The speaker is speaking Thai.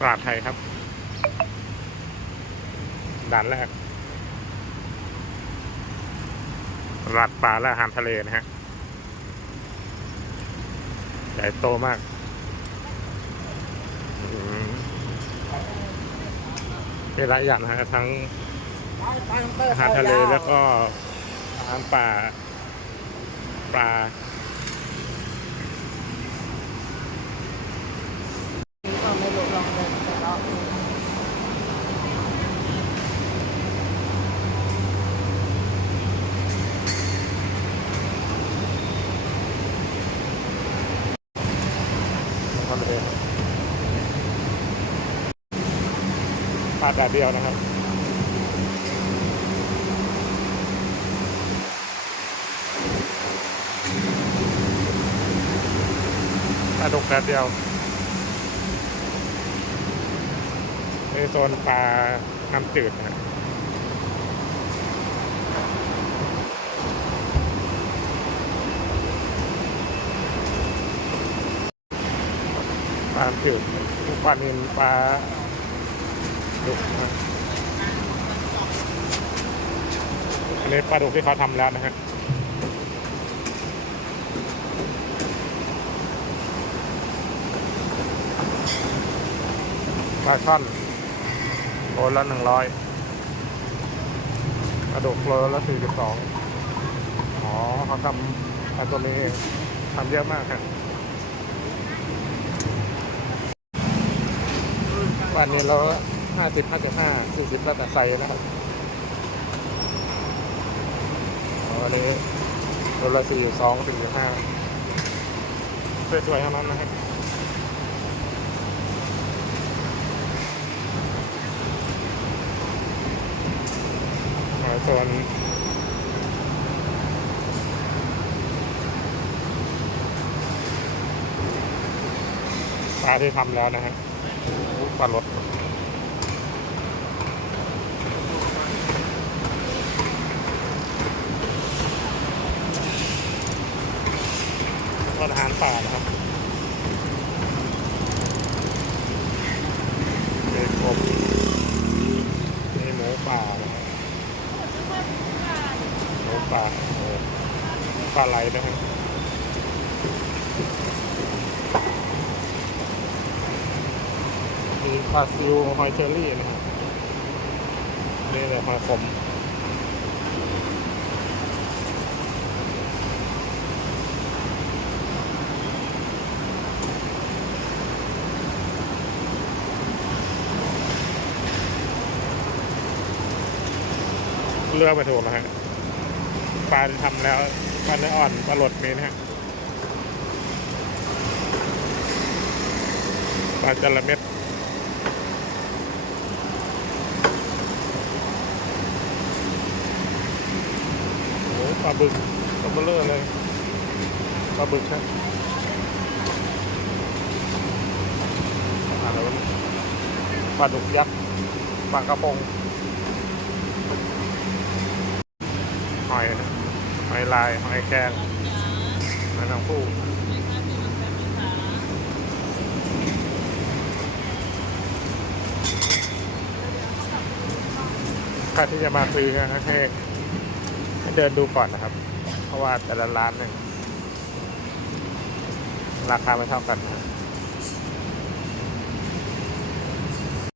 ตลาดไทยครับ ด่านแรกตลาดปลาและอาหารทะเลนะฮะ ใหญ่โตมากมมีหลายอย่างนะฮะ ทั้งอาหารทะเลแล้วก็อาหารป่าปลา ก็ไม่รู้ลองเดินไปรอบ ทำเอง ปลาแต่เดียวนะครับปลาดุกแบบเดียวในโซนปลาน้ำจืดนะปลาน้ำจืดปลานิลปลา อันนี้ปลาดุกที่เขาทำแล้วนะฮะปลาช่อนโลละหนึ่งร้อยกระดูกโลละสี่สิบสองอ๋อเขาทำปลาตัวนี้เองทำเยอะมากครับวันนี้เรา ห้าสิบห้าสิบห้าสี่สิบแล้วแต่ไซส์นะครับอ๋ออันนี้โลละสี่สองสี่สิบห้าสวยๆทั้งนั้นนะครับอ๋อส่วนปลาที่ทำแล้วนะฮะปลารส อาหารป่านะครับมีกบมีหมูป่าหมูป่าปลาไหลนะฮะมีปลาซิวหอยเชอรี่นะฮะนี่เลยหอยขม เลือกไปถูกแล้วฮะปลาที่ทำแล้วปลาเนื้ออ่อนปลาหลดมีนะฮะปลาจระเม็ดโอ้ปลาบึกปลาเบลเลอร์เลยปลาบึกครับอะปลาดุกยักษ์ปลากระพง หอยหอยลายหอยแครงหอยนางผู้ใครที่จะมาซื้อนะให้ให้เดินดูก่อนนะครับ เพราะว่าแต่ละร้านเนี่ยราคาไม่เท่ากันนะ